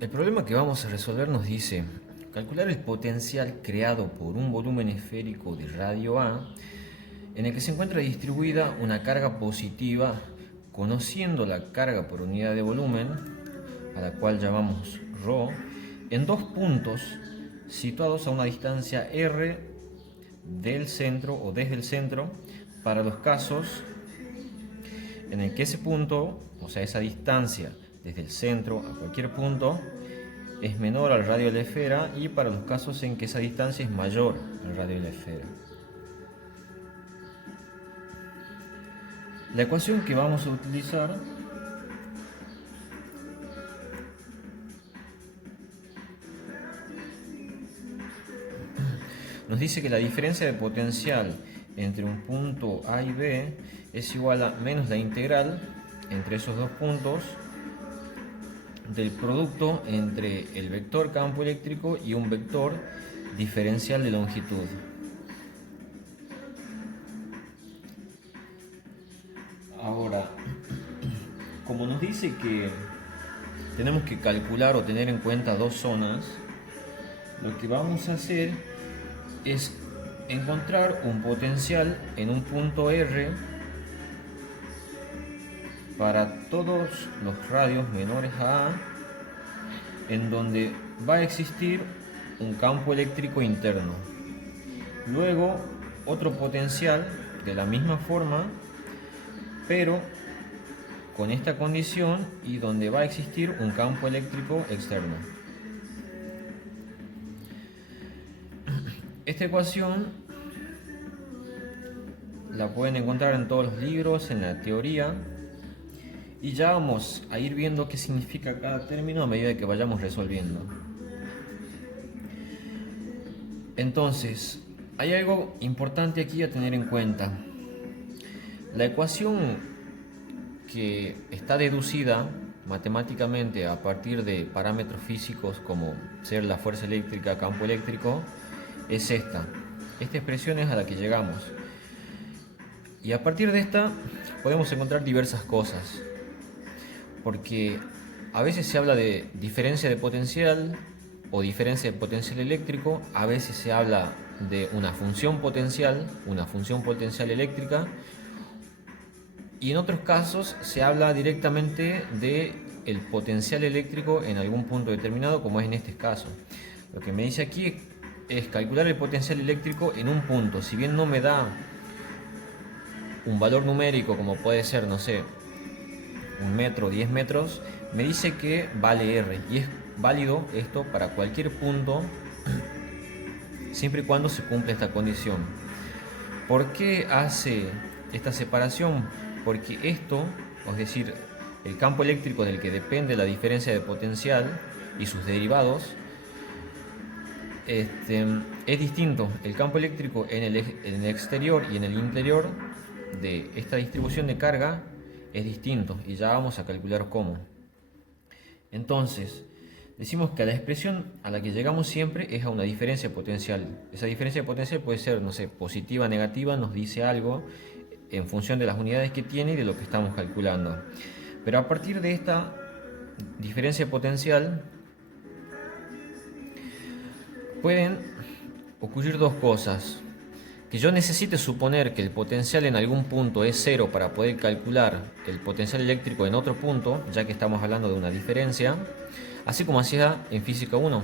El problema que vamos a resolver nos dice calcular el potencial creado por un volumen esférico de radio A en el que se encuentra distribuida una carga positiva conociendo la carga por unidad de volumen, a la cual llamamos ρ, en dos puntos situados a una distancia r del centro o desde el centro para los casos en el que ese punto, o sea esa distancia desde el centro a cualquier punto, es menor al radio de la esfera, y para los casos en que esa distancia es mayor al radio de la esfera. La ecuación que vamos a utilizar nos dice que la diferencia de potencial entre un punto A y B es igual a menos la integral entre esos dos puntos del producto entre el vector campo eléctrico y un vector diferencial de longitud. Ahora, como nos dice que tenemos que calcular o tener en cuenta dos zonas, lo que vamos a hacer es encontrar un potencial en un punto R para todos los radios menores a A, en donde va a existir un campo eléctrico interno. Luego otro potencial de la misma forma, pero con esta condición, y donde va a existir un campo eléctrico externo. Esta ecuación la pueden encontrar en todos los libros, en la teoría, y ya vamos a ir viendo qué significa cada término a medida que vayamos resolviendo. Entonces, hay algo importante aquí a tener en cuenta. La ecuación que está deducida matemáticamente a partir de parámetros físicos como ser la fuerza eléctrica, campo eléctrico, es esta. Esta expresión es a la que llegamos. Y a partir de esta podemos encontrar diversas cosas, porque a veces se habla de diferencia de potencial o diferencia de potencial eléctrico, a veces se habla de una función potencial eléctrica, y en otros casos se habla directamente de el potencial eléctrico en algún punto determinado, como es en este caso. Lo que me dice aquí es calcular el potencial eléctrico en un punto. Si bien no me da un valor numérico como puede ser, no sé, 1 metro, 10 metros, me dice que vale R, y es válido esto para cualquier punto siempre y cuando se cumpla esta condición. ¿Por qué hace esta separación? Porque esto, es decir, el campo eléctrico del que depende la diferencia de potencial y sus derivados, es distinto. El campo eléctrico en el exterior y en el interior de esta distribución de carga es distinto, y ya vamos a calcular cómo. Entonces, decimos que la expresión a la que llegamos siempre es a una diferencia potencial. Esa diferencia potencial puede ser, no sé, positiva, negativa, nos dice algo en función de las unidades que tiene y de lo que estamos calculando. Pero a partir de esta diferencia potencial pueden ocurrir dos cosas: que yo necesite suponer que el potencial en algún punto es cero para poder calcular el potencial eléctrico en otro punto, ya que estamos hablando de una diferencia, así como hacía en física 1.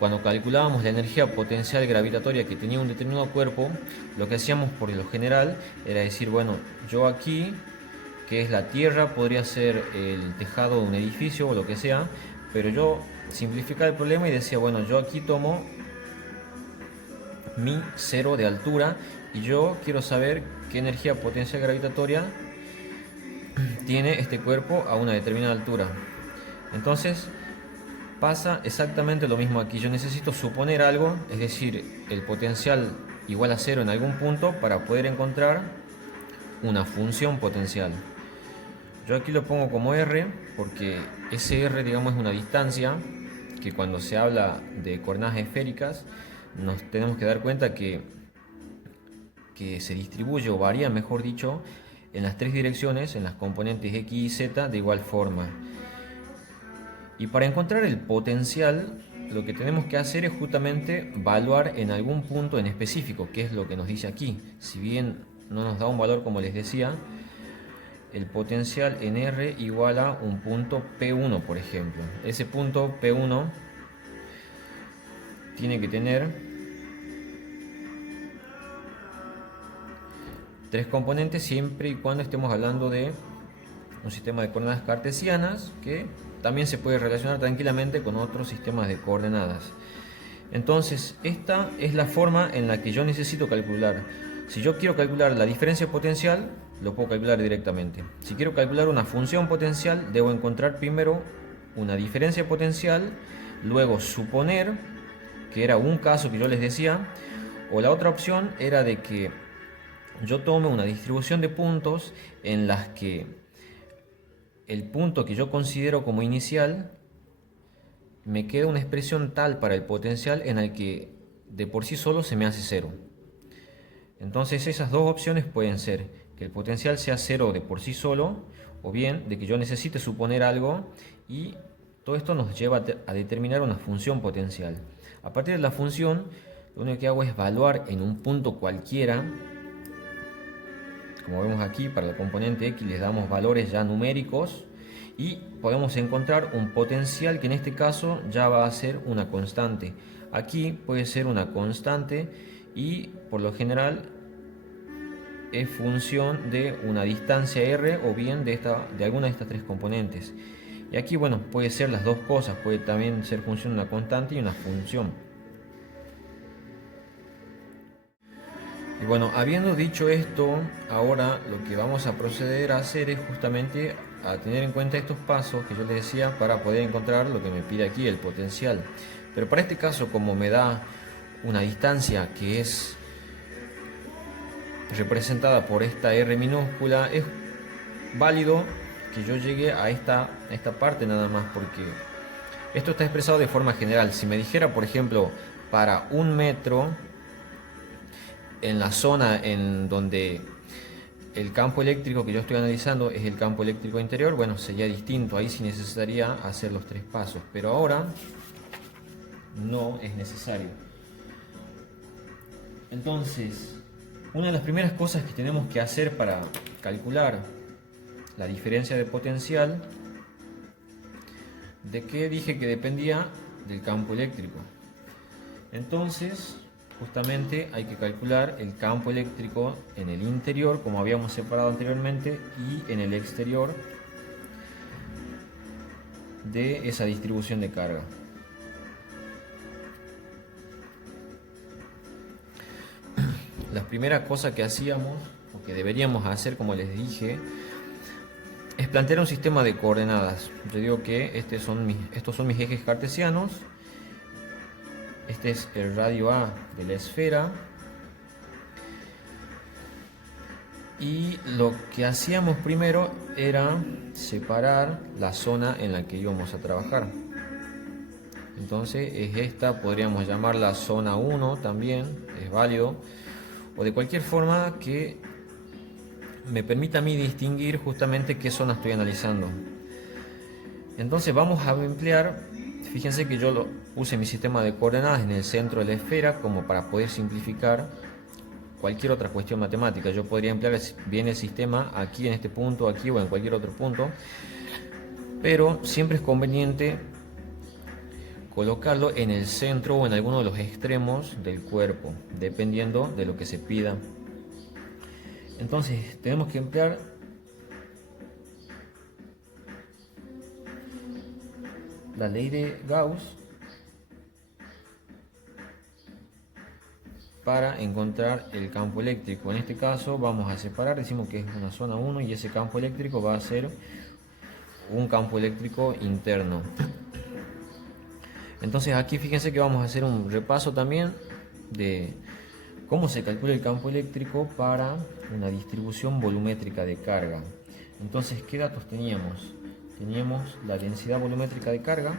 Cuando calculábamos la energía potencial gravitatoria que tenía un determinado cuerpo, lo que hacíamos por lo general era decir, bueno, yo aquí, que es la Tierra, podría ser el tejado de un edificio o lo que sea, pero yo simplificaba el problema y decía, bueno, yo aquí tomo mi cero de altura y yo quiero saber qué energía potencial gravitatoria tiene este cuerpo a una determinada altura. Entonces pasa exactamente lo mismo aquí. Yo necesito suponer algo, es decir, el potencial igual a cero en algún punto para poder encontrar una función potencial. Yo aquí lo pongo como R porque ese R, digamos, es una distancia que cuando se habla de coordenadas esféricas nos tenemos que dar cuenta que se distribuye o varía, mejor dicho, en las tres direcciones, en las componentes X y Z de igual forma. Y para encontrar el potencial, lo que tenemos que hacer es justamente evaluar en algún punto en específico, que es lo que nos dice aquí. Si bien no nos da un valor, como les decía, el potencial en R igual a un punto P1, por ejemplo. Ese punto P1 tiene que tener 3 componentes siempre y cuando estemos hablando de un sistema de coordenadas cartesianas que también se puede relacionar tranquilamente con otros sistemas de coordenadas. Entonces, esta es la forma en la que yo necesito calcular. Si yo quiero calcular la diferencia potencial, lo puedo calcular directamente. Si quiero calcular una función potencial, debo encontrar primero una diferencia potencial, luego suponer, que era un caso que yo les decía, o la otra opción era de que yo tome una distribución de puntos en las que el punto que yo considero como inicial me queda una expresión tal para el potencial en el que de por sí solo se me hace cero. Entonces esas dos opciones pueden ser que el potencial sea cero de por sí solo, o bien de que yo necesite suponer algo, y todo esto nos lleva a determinar una función potencial. A partir de la función, lo único que hago es evaluar en un punto cualquiera. Como vemos aquí, para el componente X les damos valores ya numéricos y podemos encontrar un potencial que en este caso ya va a ser una constante. Aquí puede ser una constante y por lo general es función de una distancia r o bien de alguna de estas tres componentes. Y aquí, bueno, puede ser las dos cosas, puede también ser función de una constante y una función. Y bueno, habiendo dicho esto, ahora lo que vamos a proceder a hacer es justamente a tener en cuenta estos pasos que yo les decía para poder encontrar lo que me pide aquí, el potencial. Pero para este caso, como me da una distancia que es representada por esta R minúscula, es válido que yo llegue a esta parte nada más, porque esto está expresado de forma general. Si me dijera, por ejemplo, para 1 metro en la zona en donde el campo eléctrico que yo estoy analizando es el campo eléctrico interior, bueno, sería distinto, ahí sí necesitaría hacer los 3 pasos, pero ahora no es necesario. Entonces, una de las primeras cosas que tenemos que hacer para calcular la diferencia de potencial, ¿de qué dije que dependía? Del campo eléctrico. Entonces, justamente hay que calcular el campo eléctrico en el interior, como habíamos separado anteriormente, y en el exterior de esa distribución de carga. La primera cosa que hacíamos, o que deberíamos hacer, como les dije, es plantear un sistema de coordenadas. Yo digo que estos son mis ejes cartesianos. Este es el radio A de la esfera. Y lo que hacíamos primero era separar la zona en la que íbamos a trabajar. Entonces es esta, podríamos llamarla zona 1 también, es válido. O de cualquier forma que me permita a mí distinguir justamente qué zona estoy analizando. Entonces vamos a emplear, fíjense que yo puse mi sistema de coordenadas en el centro de la esfera como para poder simplificar cualquier otra cuestión matemática. Yo podría emplear bien el sistema aquí en este punto, aquí o en cualquier otro punto, pero siempre es conveniente colocarlo en el centro o en alguno de los extremos del cuerpo, dependiendo de lo que se pida. Entonces tenemos que emplear la ley de Gauss para encontrar el campo eléctrico. En este caso vamos a separar, decimos que es una zona 1 y ese campo eléctrico va a ser un campo eléctrico interno. Entonces aquí fíjense que vamos a hacer un repaso también de cómo se calcula el campo eléctrico para una distribución volumétrica de carga. Entonces, ¿qué datos teníamos? Teníamos la densidad volumétrica de carga,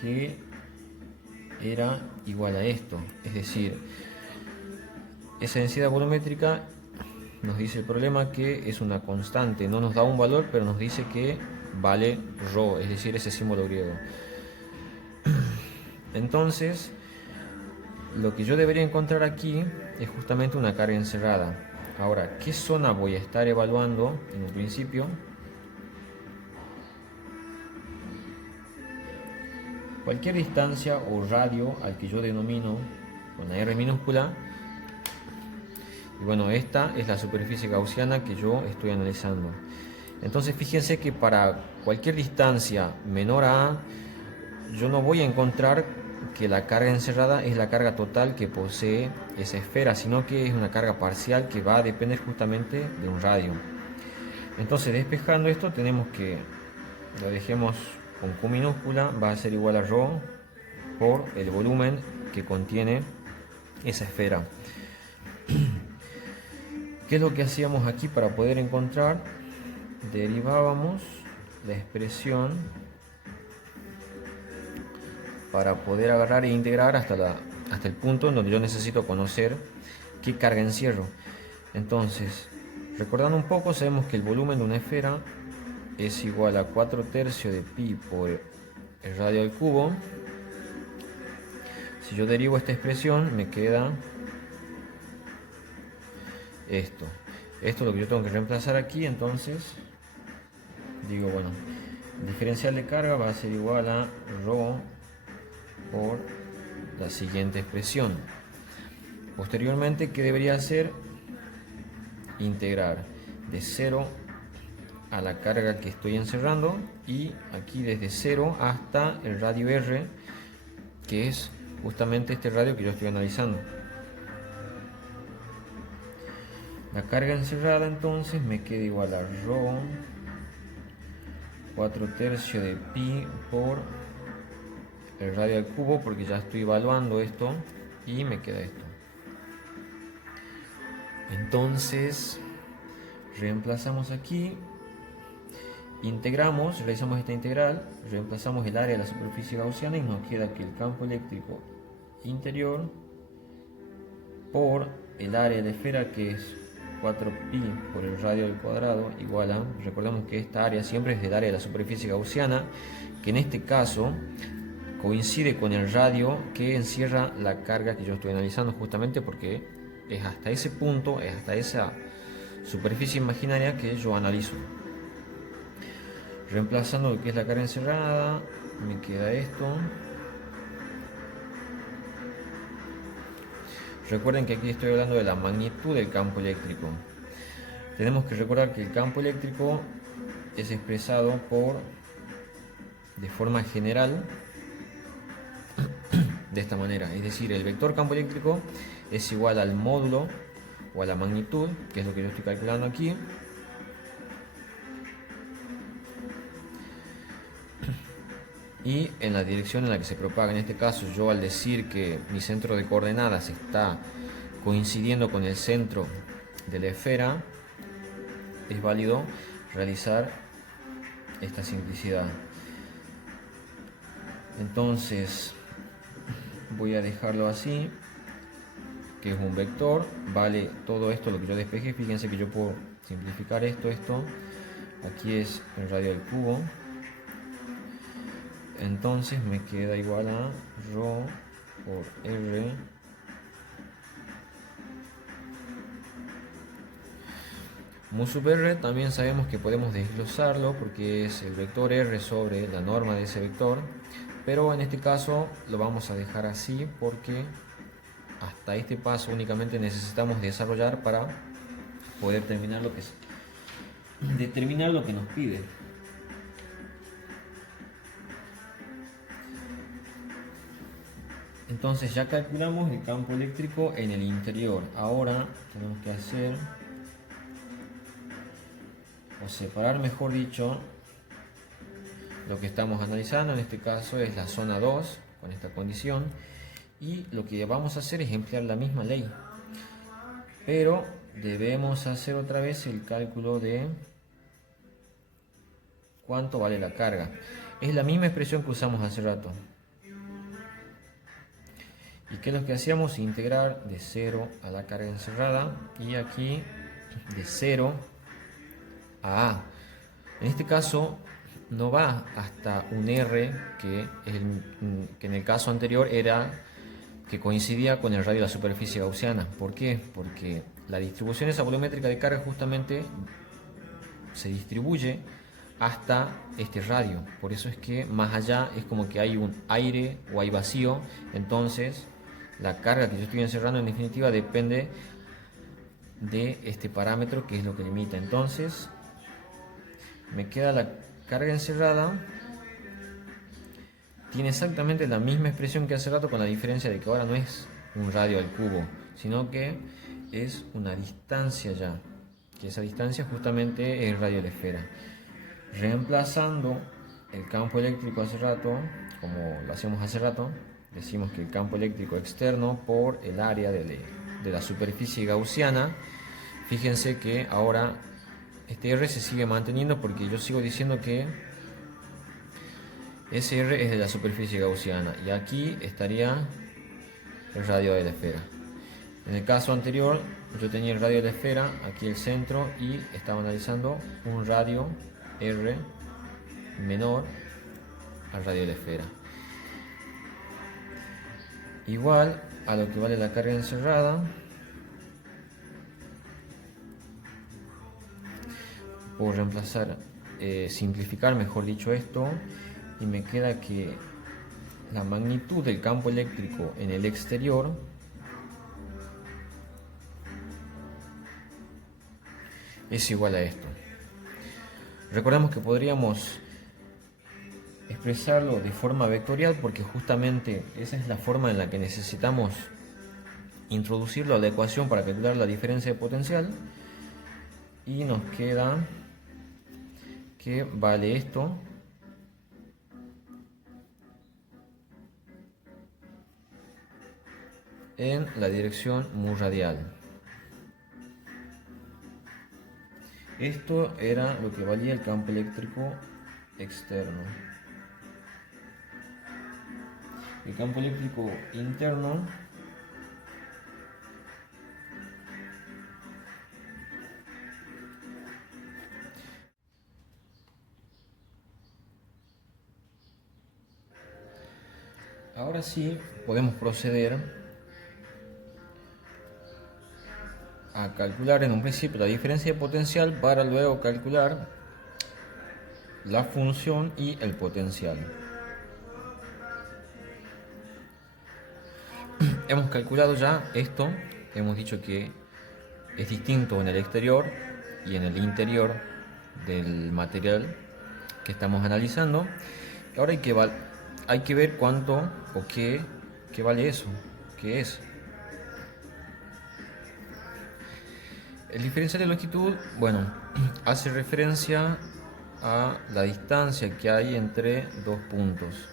que era igual a esto, es decir, esa densidad volumétrica nos dice el problema que es una constante, no nos da un valor, pero nos dice que vale Rho, es decir, ese símbolo griego. Entonces, lo que yo debería encontrar aquí es justamente una carga encerrada. Ahora, ¿qué zona voy a estar evaluando en un principio? Cualquier distancia o radio al que yo denomino con la R minúscula. Y bueno, esta es la superficie gaussiana que yo estoy analizando. Entonces fíjense que para cualquier distancia menor a A, yo no voy a encontrar que la carga encerrada es la carga total que posee esa esfera, sino que es una carga parcial que va a depender justamente de un radio. Entonces, despejando esto, tenemos que lo dejemos con Q minúscula, va a ser igual a Rho por el volumen que contiene esa esfera. ¿Qué es lo que hacíamos aquí para poder encontrar? Derivábamos la expresión para poder agarrar e integrar hasta el punto en donde yo necesito conocer qué carga encierro. Entonces, recordando un poco, sabemos que el volumen de una esfera es igual a 4/3 de pi por el radio al cubo. Si yo derivo esta expresión, me queda esto. Esto es lo que yo tengo que reemplazar aquí, entonces digo, bueno, el diferencial de carga va a ser igual a Rho por la siguiente expresión. Posteriormente, ¿qué debería hacer? Integrar de 0 a la carga que estoy encerrando, y aquí desde 0 hasta el radio R, que es justamente este radio que yo estoy analizando. La carga encerrada entonces me queda igual a Rho 4/3 de pi por el radio al cubo, porque ya estoy evaluando esto, y me queda esto. Entonces reemplazamos aquí, integramos, realizamos esta integral, reemplazamos el área de la superficie gaussiana y nos queda que el campo eléctrico interior por el área de la esfera, que es 4pi por el radio al cuadrado, igual a, recordemos que esta área siempre es del área de la superficie gaussiana, que en este caso coincide con el radio que encierra la carga que yo estoy analizando, justamente porque es hasta ese punto, es hasta esa superficie imaginaria que yo analizo. Reemplazando lo que es la carga encerrada, me queda esto. Recuerden que aquí estoy hablando de la magnitud del campo eléctrico. Tenemos que recordar que el campo eléctrico es expresado de forma general, de esta manera. Es decir, el vector campo eléctrico es igual al módulo o a la magnitud, que es lo que yo estoy calculando aquí, y en la dirección en la que se propaga. En este caso, yo al decir que mi centro de coordenadas está coincidiendo con el centro de la esfera, es válido realizar esta simplicidad. Entonces voy a dejarlo así, que es un vector, vale todo esto lo que yo despejé. Fíjense que yo puedo simplificar esto. Aquí es el radio al cubo. Entonces me queda igual a Rho por R mu sub R. También sabemos que podemos desglosarlo porque es el vector R sobre la norma de ese vector, pero en este caso lo vamos a dejar así porque hasta este paso únicamente necesitamos desarrollar para poder determinar lo que nos pide. Entonces ya calculamos el campo eléctrico en el interior. Ahora tenemos que hacer, o separar mejor dicho, lo que estamos analizando. En este caso es la zona 2 con esta condición, y lo que vamos a hacer es emplear la misma ley, pero debemos hacer otra vez el cálculo de cuánto vale la carga. Es la misma expresión que usamos hace rato. ¿Y qué es lo que hacíamos? Integrar de 0 a la carga encerrada, y aquí de 0 a A. En este caso no va hasta un R que en el caso anterior era que coincidía con el radio de la superficie gaussiana. ¿Por qué? Porque la distribución esa volumétrica de carga justamente se distribuye hasta este radio. Por eso es que más allá es como que hay un aire o hay vacío. Entonces la carga que yo estoy encerrando en definitiva depende de este parámetro que es lo que limita. Entonces me queda la carga encerrada, tiene exactamente la misma expresión que hace rato, con la diferencia de que ahora no es un radio al cubo, sino que es una distancia ya, que esa distancia justamente es el radio de la esfera. Reemplazando el campo eléctrico hace rato, como lo hacíamos hace rato, decimos que el campo eléctrico externo por el área de la superficie gaussiana. Fíjense que ahora este R se sigue manteniendo porque yo sigo diciendo que ese R es de la superficie gaussiana y aquí estaría el radio de la esfera. En el caso anterior yo tenía el radio de la esfera, aquí el centro, y estaba analizando un radio R menor al radio de la esfera. Igual a lo que vale la carga encerrada, puedo reemplazar, simplificar mejor dicho esto, y me queda que la magnitud del campo eléctrico en el exterior es igual a esto. Recordemos que podríamos expresarlo de forma vectorial porque justamente esa es la forma en la que necesitamos introducirlo a la ecuación para calcular la diferencia de potencial, y nos queda que vale esto en la dirección mu radial. Esto era lo que valía el campo eléctrico externo. El campo eléctrico interno ahora sí podemos proceder a calcular en un principio la diferencia de potencial para luego calcular la función y el potencial. Hemos calculado ya esto, hemos dicho que es distinto en el exterior y en el interior del material que estamos analizando. Ahora hay que ver cuánto o qué vale eso, qué es. El diferencial de longitud, bueno, hace referencia a la distancia que hay entre dos puntos.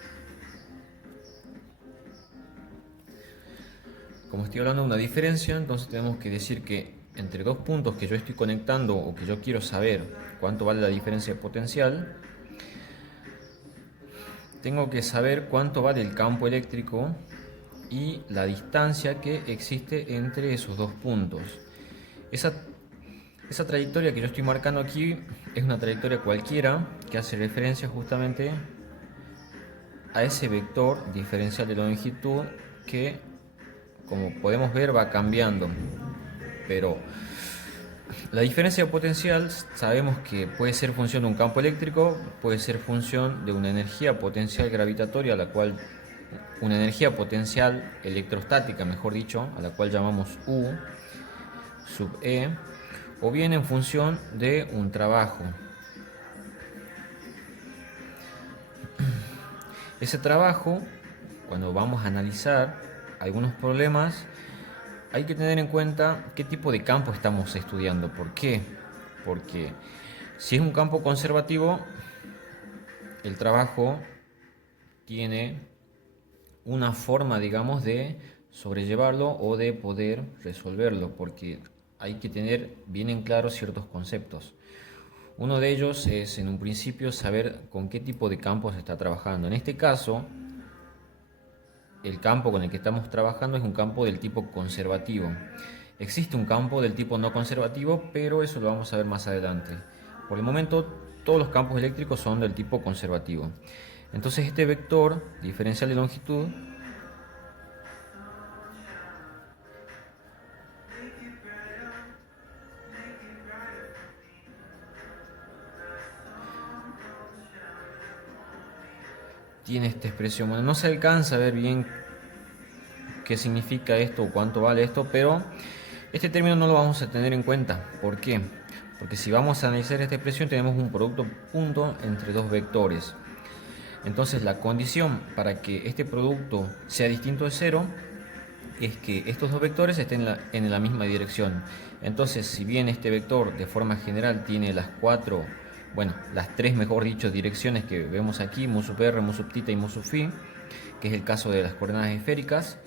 Como estoy hablando de una diferencia, entonces tenemos que decir que entre dos puntos que yo estoy conectando o que yo quiero saber cuánto vale la diferencia de potencial, tengo que saber cuánto vale el campo eléctrico y la distancia que existe entre esos dos puntos. Esa trayectoria que yo estoy marcando aquí es una trayectoria cualquiera que hace referencia justamente a ese vector diferencial de longitud que, como podemos ver, va cambiando. Pero la diferencia de potencial sabemos que puede ser función de un campo eléctrico, puede ser función de una energía potencial gravitatoria, una energía potencial electrostática, mejor dicho, a la cual llamamos U sub E, o bien en función de un trabajo. Ese trabajo, cuando vamos a analizar algunos problemas, hay que tener en cuenta qué tipo de campo estamos estudiando. ¿Por qué? Porque si es un campo conservativo, el trabajo tiene una forma, digamos, de sobrellevarlo o de poder resolverlo, porque hay que tener bien en claro ciertos conceptos. Uno de ellos es, en un principio, saber con qué tipo de campo se está trabajando. En este caso, el campo con el que estamos trabajando es un campo del tipo conservativo. Existe un campo del tipo no conservativo, pero eso lo vamos a ver más adelante. Por el momento todos los campos eléctricos son del tipo conservativo. Entonces este vector diferencial de longitud tiene esta expresión. Bueno, no se alcanza a ver bien qué significa esto o cuánto vale esto, pero este término no lo vamos a tener en cuenta. ¿Por qué? Porque si vamos a analizar esta expresión tenemos un producto punto entre dos vectores. Entonces la condición para que este producto sea distinto de cero es que estos dos vectores estén en la misma dirección. Entonces, si bien este vector de forma general tiene las tres mejor dicho direcciones que vemos aquí, mu sub r, mu sub θ y mu sub φ, que es el caso de las coordenadas esféricas,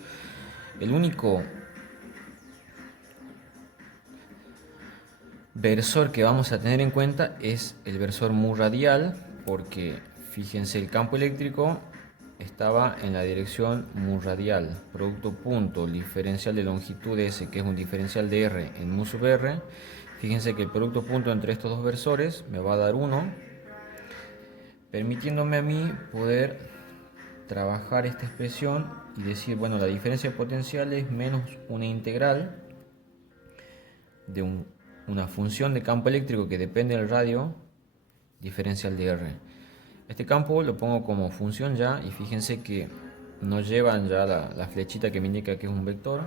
el único versor que vamos a tener en cuenta es el versor mu radial, porque fíjense, el campo eléctrico estaba en la dirección mu radial. Producto punto, el diferencial de longitud S, que es un diferencial de R en mu sub R. Fíjense que el producto punto entre estos dos versores me va a dar 1, permitiéndome a mí poder trabajar esta expresión y decir, bueno, la diferencia de potencial es menos una integral de una función de campo eléctrico que depende del radio diferencial de R. Este campo lo pongo como función ya y fíjense que nos llevan ya la flechita que me indica que es un vector.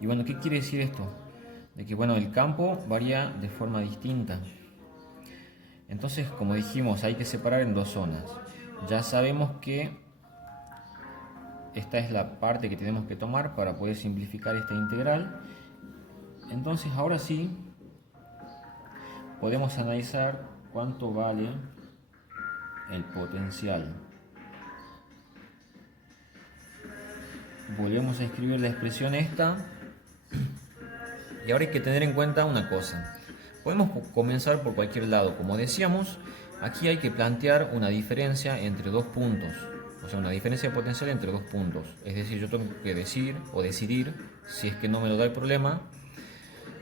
Y bueno, ¿qué quiere decir esto? De que bueno, el campo varía de forma distinta. Entonces, como dijimos, hay que separar en dos zonas. Ya sabemos que esta es la parte que tenemos que tomar para poder simplificar esta integral. Entonces, ahora sí, podemos analizar cuánto vale el potencial. Volvemos a escribir la expresión esta. Y ahora hay que tener en cuenta una cosa. Podemos comenzar por cualquier lado. Como decíamos, aquí hay que plantear una diferencia entre dos puntos. O sea, una diferencia de potencial entre dos puntos. Es decir, yo tengo que decir o decidir, si es que no me lo da el problema,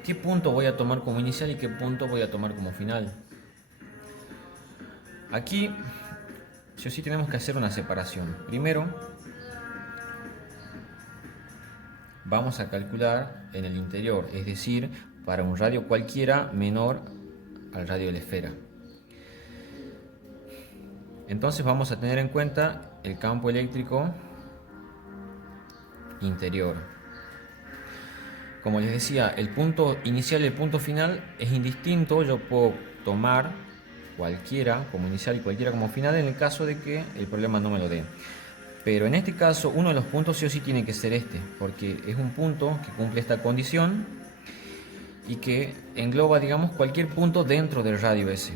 qué punto voy a tomar como inicial y qué punto voy a tomar como final. Aquí, sí o sí tenemos que hacer una separación. Primero, vamos a calcular en el interior, es decir, para un radio cualquiera menor al radio de la esfera. Entonces vamos a tener en cuenta el campo eléctrico interior. Como les decía, el punto inicial y el punto final es indistinto. Yo puedo tomar cualquiera como inicial y cualquiera como final en el caso de que el problema no me lo dé. Pero en este caso uno de los puntos sí o sí tiene que ser este, porque es un punto que cumple esta condición y que engloba, digamos, cualquier punto dentro del radio S.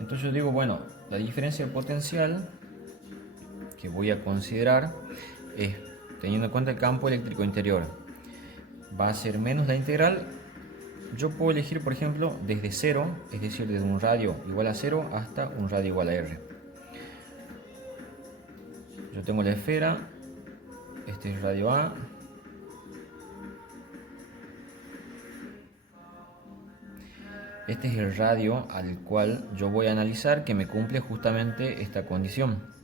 Entonces yo digo, bueno, la diferencia de potencial que voy a considerar es, teniendo en cuenta el campo eléctrico interior, va a ser menos la integral. Yo puedo elegir, por ejemplo, desde 0, es decir, desde un radio igual a 0 hasta un radio igual a R. Yo tengo la esfera, este es radio A, este es el radio al cual yo voy a analizar que me cumple justamente esta condición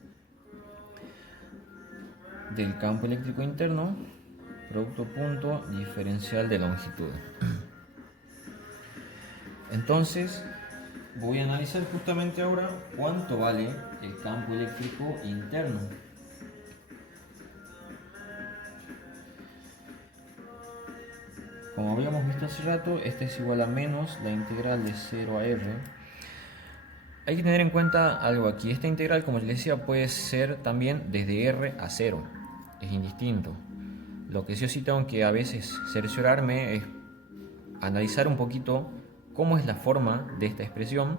del campo eléctrico interno, producto punto, diferencial de longitud. Entonces voy a analizar justamente ahora cuánto vale el campo eléctrico interno. Como habíamos visto hace rato, este es igual a menos la integral de 0 a R. Hay que tener en cuenta algo aquí. Esta integral, como les decía, puede ser también desde R a 0. Es indistinto. Lo que sí o sí tengo que a veces cerciorarme es analizar un poquito cómo es la forma de esta expresión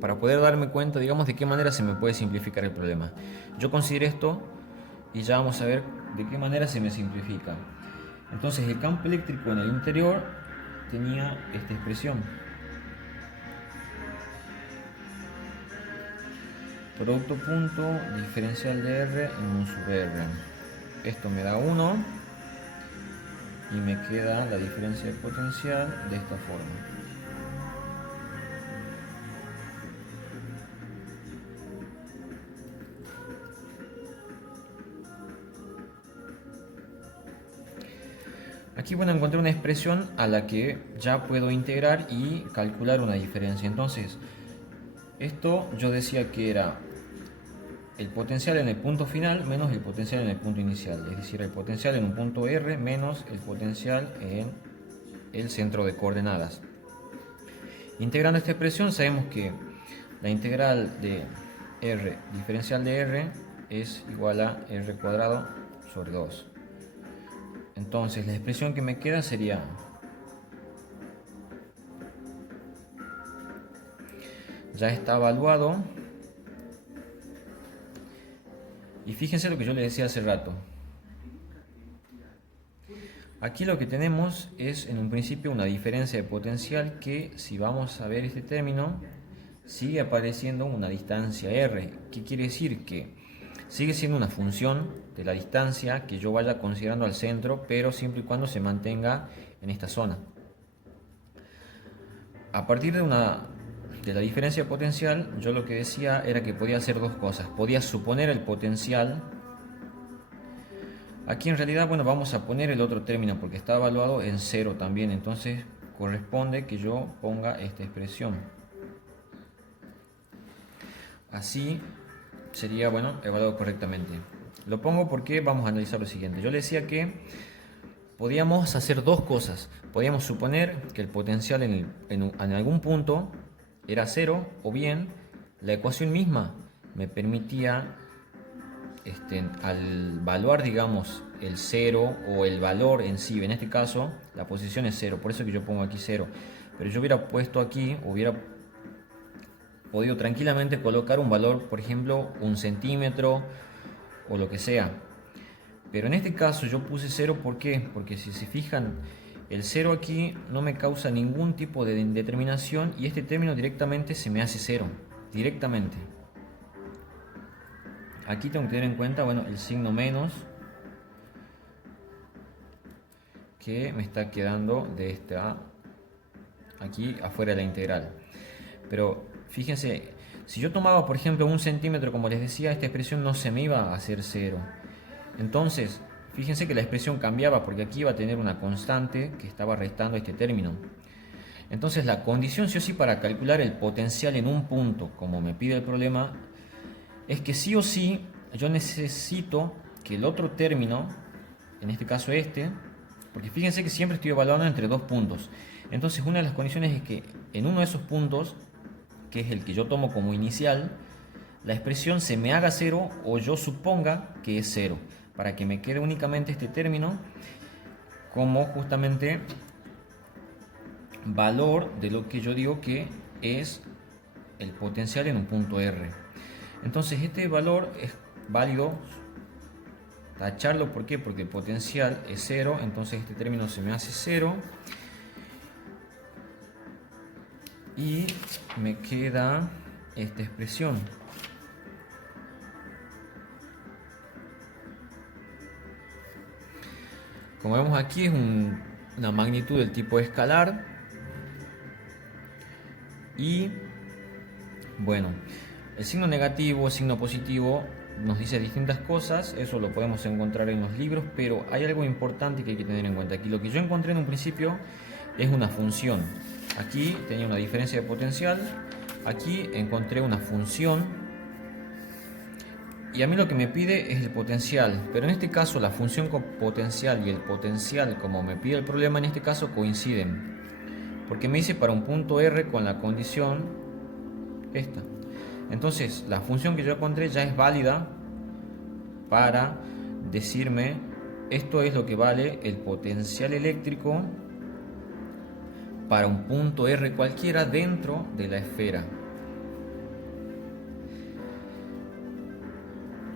para poder darme cuenta, digamos, de qué manera se me puede simplificar el problema. Yo considero esto y ya vamos a ver de qué manera se me simplifica. Entonces el campo eléctrico en el interior tenía esta expresión. Producto punto, diferencial de R en un sub R. Esto me da 1 y me queda la diferencia de potencial de esta forma. Aquí, bueno, encontré una expresión a la que ya puedo integrar y calcular una diferencia. Entonces, esto yo decía que era el potencial en el punto final menos el potencial en el punto inicial. Es decir, el potencial en un punto R menos el potencial en el centro de coordenadas. Integrando esta expresión sabemos que la integral de R diferencial de R es igual a R cuadrado sobre 2. Entonces la expresión que me queda sería ya está evaluado. Y fíjense lo que yo les decía hace rato. Aquí lo que tenemos es en un principio una diferencia de potencial que, si vamos a ver este término, sigue apareciendo una distancia r. ¿Qué quiere decir? Que sigue siendo una función de la distancia que yo vaya considerando al centro, pero siempre y cuando se mantenga en esta zona. A partir de la diferencia de potencial, yo lo que decía era que podía hacer dos cosas. Podía suponer el potencial. Aquí en realidad, bueno, vamos a poner el otro término porque está evaluado en 0 también. Entonces corresponde que yo ponga esta expresión. Así sería, bueno, evaluado correctamente. Lo pongo porque vamos a analizar lo siguiente. Yo le decía que podíamos hacer dos cosas. Podíamos suponer que el potencial en algún punto era 0, o bien la ecuación misma me permitía, al evaluar, digamos, el 0 o el valor en sí, en este caso la posición es 0, por eso que yo pongo aquí 0. Pero yo hubiera puesto aquí, hubiera podido tranquilamente colocar un valor, por ejemplo, 1 centímetro o lo que sea. Pero en este caso yo puse 0, ¿por qué? Porque si se fijan, el 0 aquí no me causa ningún tipo de indeterminación y este término directamente se me hace 0, directamente. Aquí tengo que tener en cuenta, bueno, el signo menos que me está quedando de esta, aquí afuera de la integral. Pero fíjense, si yo tomaba por ejemplo 1 centímetro, como les decía, esta expresión no se me iba a hacer 0. Entonces, fíjense que la expresión cambiaba porque aquí iba a tener una constante que estaba restando este término. Entonces la condición sí o sí para calcular el potencial en un punto, como me pide el problema, es que sí o sí yo necesito que el otro término, en este caso este, porque fíjense que siempre estoy evaluando entre dos puntos. Entonces una de las condiciones es que en uno de esos puntos, que es el que yo tomo como inicial, la expresión se me haga 0 o yo suponga que es 0, para que me quede únicamente este término como justamente valor de lo que yo digo que es el potencial en un punto R. Entonces este valor es válido tacharlo, ¿por qué? Porque el potencial es 0, entonces este término se me hace 0 y me queda esta expresión. Como vemos aquí es una magnitud del tipo escalar y bueno, el signo negativo, el signo positivo nos dice distintas cosas, eso lo podemos encontrar en los libros, pero hay algo importante que hay que tener en cuenta. Aquí lo que yo encontré en un principio es una función. Aquí tenía una diferencia de potencial, aquí encontré una función y a mí lo que me pide es el potencial, pero en este caso la función con potencial y el potencial como me pide el problema en este caso coinciden, porque me dice para un punto R con la condición esta. Entonces la función que yo encontré ya es válida para decirme esto es lo que vale el potencial eléctrico para un punto R cualquiera dentro de la esfera.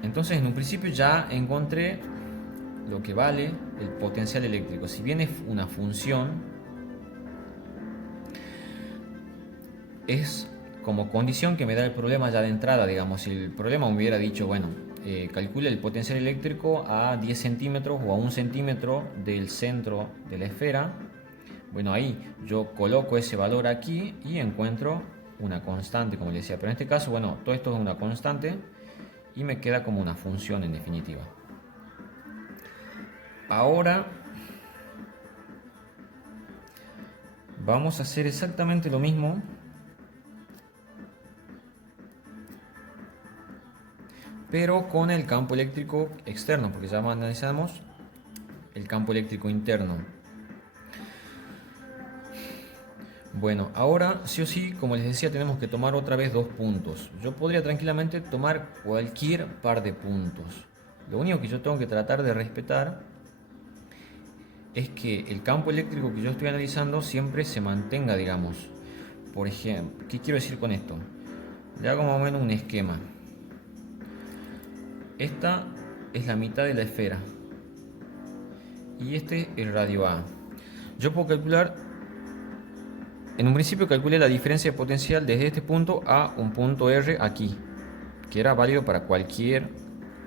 Entonces en un principio ya encontré lo que vale el potencial eléctrico. Si bien es una función, es como condición que me da el problema ya de entrada. Digamos, si el problema me hubiera dicho, bueno, calcule el potencial eléctrico a 10 centímetros o a 1 centímetro del centro de la esfera, bueno, ahí yo coloco ese valor aquí y encuentro una constante, como les decía. Pero en este caso, bueno, todo esto es una constante y me queda como una función en definitiva. Ahora Vamos a hacer exactamente lo mismo, pero con el campo eléctrico externo, porque ya analizamos el campo eléctrico interno. Bueno, ahora sí o sí, como les decía, tenemos que tomar otra vez dos puntos. Yo podría tranquilamente tomar cualquier par de puntos. Lo único que yo tengo que tratar de respetar es que el campo eléctrico que yo estoy analizando siempre se mantenga, digamos. Por ejemplo, ¿qué quiero decir con esto? Le hago más o menos un esquema. Esta es la mitad de la esfera y este es el radio A. Yo puedo calcular, en un principio calculé la diferencia de potencial desde este punto a un punto R aquí, que era válido para cualquier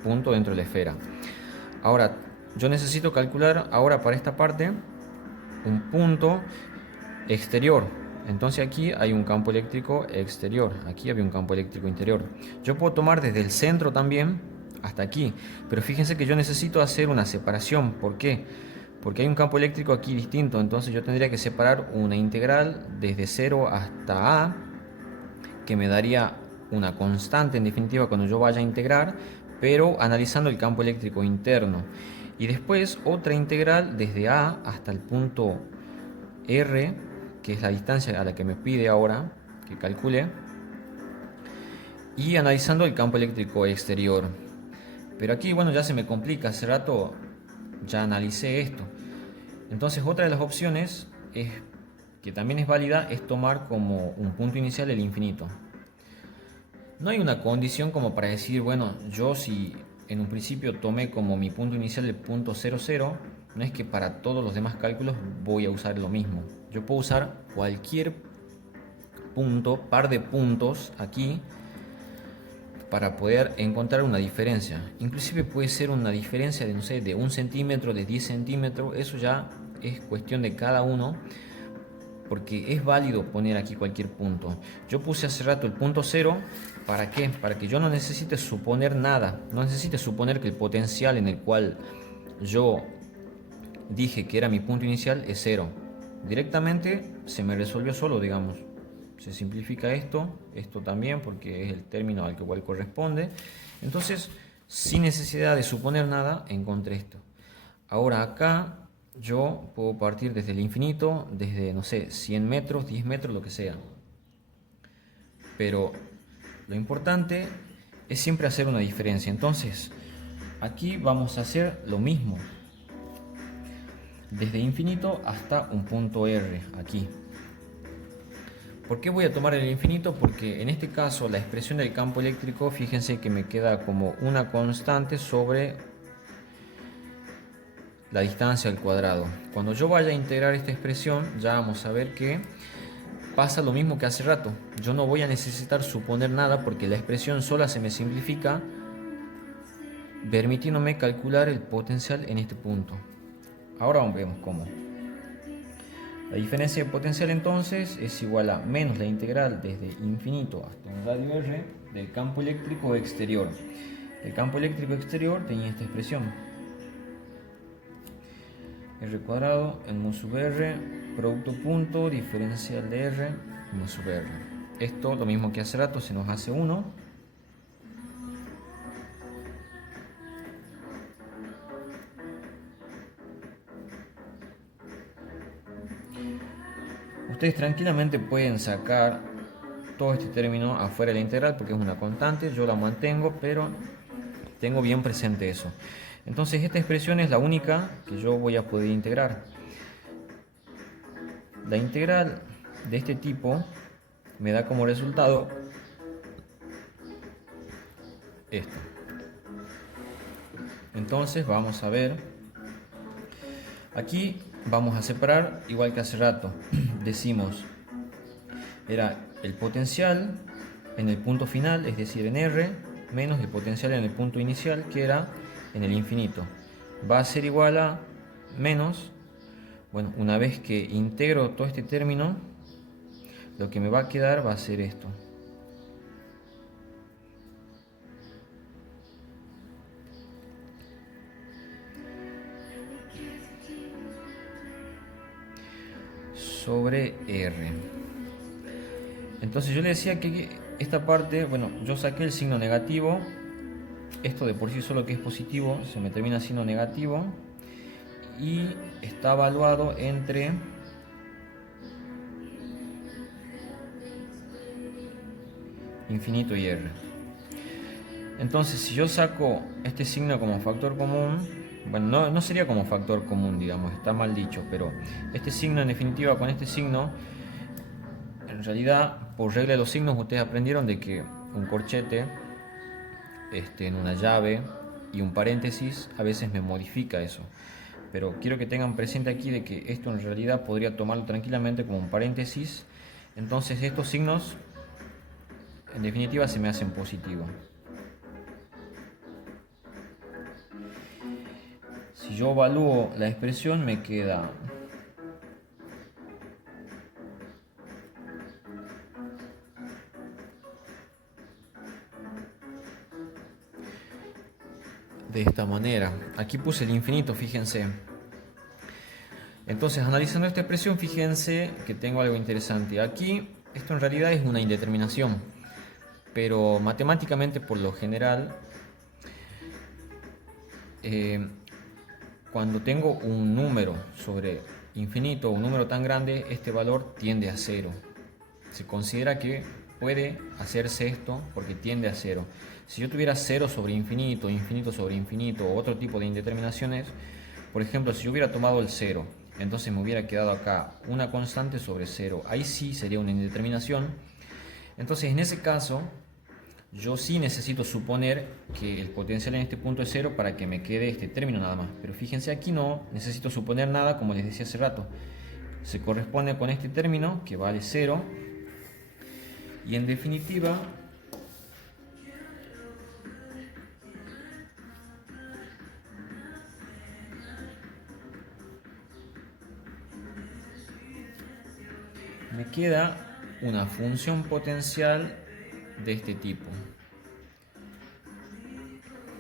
punto dentro de la esfera. Ahora, yo necesito calcular ahora para esta parte un punto exterior. Entonces aquí hay un campo eléctrico exterior, aquí había un campo eléctrico interior. Yo puedo tomar desde el centro también hasta aquí, pero fíjense que yo necesito hacer una separación. ¿Por qué? Porque hay un campo eléctrico aquí distinto, entonces yo tendría que separar una integral desde 0 hasta A, que me daría una constante en definitiva cuando yo vaya a integrar, pero analizando el campo eléctrico interno. Y después otra integral desde A hasta el punto R, que es la distancia a la que me pide ahora que calcule, y analizando el campo eléctrico exterior. Pero aquí, bueno, ya se me complica, hace rato ya analicé esto. Entonces otra de las opciones es, que también es válida, es tomar como un punto inicial el infinito. No hay una condición como para decir, bueno, yo si en un principio tomé como mi punto inicial el punto 00, no es que para todos los demás cálculos voy a usar lo mismo. Yo puedo usar cualquier punto, par de puntos aquí, para poder encontrar una diferencia. Inclusive puede ser una diferencia de, no sé, de 1 centímetro, de 10 centímetros, eso ya es cuestión de cada uno, porque es válido poner aquí cualquier punto. Yo puse hace rato el punto 0, ¿para qué? Para que yo no necesite suponer nada, no necesite suponer que el potencial en el cual yo dije que era mi punto inicial es 0. Directamente se me resolvió solo, digamos. Se simplifica esto también porque es el término al que igual corresponde. Entonces, sin necesidad de suponer nada, encontré esto. Ahora acá yo puedo partir desde el infinito, desde, no sé, 100 metros, 10 metros, lo que sea. Pero lo importante es siempre hacer una diferencia. Entonces, aquí vamos a hacer lo mismo. Desde infinito hasta un punto R, aquí. ¿Por qué voy a tomar el infinito? Porque en este caso la expresión del campo eléctrico, fíjense que me queda como una constante sobre la distancia al cuadrado. Cuando yo vaya a integrar esta expresión, ya vamos a ver que pasa lo mismo que hace rato. Yo no voy a necesitar suponer nada porque la expresión sola se me simplifica, permitiéndome calcular el potencial en este punto. Ahora vemos cómo. La diferencia de potencial entonces es igual a menos la integral desde infinito hasta un radio R del campo eléctrico exterior. El campo eléctrico exterior tenía esta expresión. R cuadrado en mu sub R, producto punto, diferencial de R, mu sub R. Esto, lo mismo que hace rato, se nos hace 1. Ustedes tranquilamente pueden sacar todo este término afuera de la integral porque es una constante, yo la mantengo, pero tengo bien presente eso. Entonces esta expresión es la única que yo voy a poder integrar. La integral de este tipo me da como resultado esto. Entonces vamos a ver, aquí vamos a separar igual que hace rato. Decimos, era el potencial en el punto final, es decir, en R, menos el potencial en el punto inicial, que era en el infinito. Va a ser igual a menos, bueno, una vez que integro todo este término, lo que me va a quedar va a ser esto. sobre R. Entonces yo le decía que esta parte, bueno, yo saqué el signo negativo. Esto de por sí solo que es positivo se me termina siendo negativo. Y está evaluado entre infinito y R. Entonces si yo saco este signo como factor común, bueno, no sería como factor común, digamos, está mal dicho, pero este signo en definitiva con este signo, en realidad por regla de los signos ustedes aprendieron de que un corchete en una llave y un paréntesis a veces me modifica eso. Pero quiero que tengan presente aquí de que esto en realidad podría tomarlo tranquilamente como un paréntesis. Entonces estos signos en definitiva se me hacen positivos. Si yo evalúo la expresión me queda de esta manera. Aquí puse el infinito, fíjense. Entonces, analizando esta expresión, fíjense que tengo algo interesante. Aquí, esto en realidad es una indeterminación, pero matemáticamente, por lo general, cuando tengo un número sobre infinito, un número tan grande, este valor tiende a cero. Se considera que puede hacerse esto porque tiende a cero. Si yo tuviera 0 sobre infinito, infinito sobre infinito o otro tipo de indeterminaciones, por ejemplo, si yo hubiera tomado el 0, entonces me hubiera quedado acá una constante sobre 0. Ahí sí sería una indeterminación. Entonces, en ese caso, yo sí necesito suponer que el potencial en este punto es 0 para que me quede este término nada más. Pero fíjense, aquí no necesito suponer nada, como les decía hace rato. Se corresponde con este término que vale 0. Y en definitiva, me queda una función potencial de este tipo.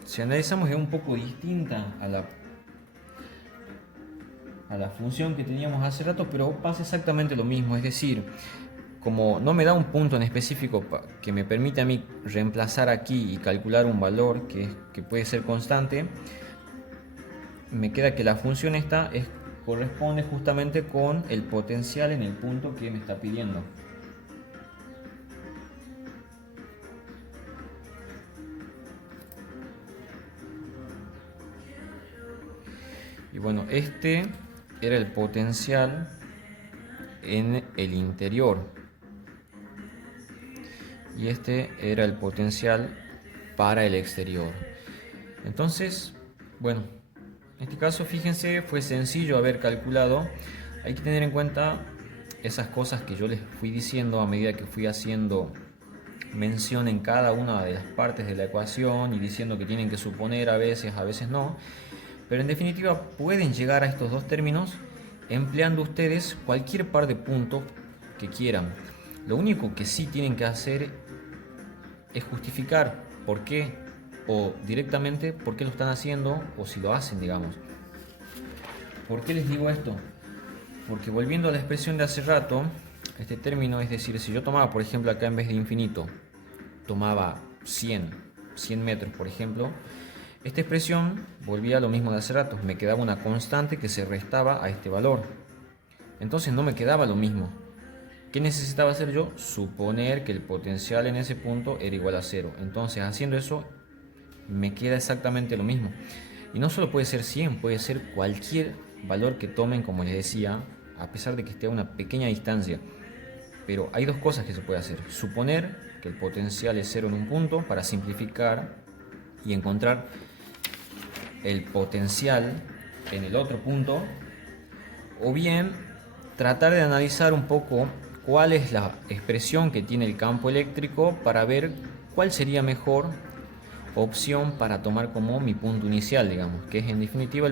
Si analizamos, es un poco distinta a la función que teníamos hace rato, pero pasa exactamente lo mismo. Es decir, como no me da un punto en específico que me permite a mí reemplazar aquí y calcular un valor que puede ser constante, me queda que la función esta corresponde justamente con el potencial en el punto que me está pidiendo. Y bueno, este era el potencial en el interior. Y este era el potencial para el exterior. Entonces, bueno, en este caso, fíjense, fue sencillo haber calculado. Hay que tener en cuenta esas cosas que yo les fui diciendo a medida que fui haciendo mención en cada una de las partes de la ecuación y diciendo que tienen que suponer a veces no. Pero en definitiva pueden llegar a estos dos términos empleando ustedes cualquier par de puntos que quieran. Lo único que sí tienen que hacer es justificar por qué o directamente por qué lo están haciendo o si lo hacen, digamos. ¿Por qué les digo esto? Porque volviendo a la expresión de hace rato, este término, es decir, si yo tomaba por ejemplo acá en vez de infinito, tomaba 100 metros por ejemplo, esta expresión volvía a lo mismo de hace rato, me quedaba una constante que se restaba a este valor. Entonces no me quedaba lo mismo. ¿Qué necesitaba hacer yo? Suponer que el potencial en ese punto era igual a 0. Entonces haciendo eso me queda exactamente lo mismo. Y no solo puede ser 100, puede ser cualquier valor que tomen, como les decía, a pesar de que esté a una pequeña distancia. Pero hay dos cosas que se puede hacer. Suponer que el potencial es 0 en un punto para simplificar y encontrar el potencial en el otro punto, o bien tratar de analizar un poco cuál es la expresión que tiene el campo eléctrico para ver cuál sería mejor opción para tomar como mi punto inicial, digamos, que es en definitiva el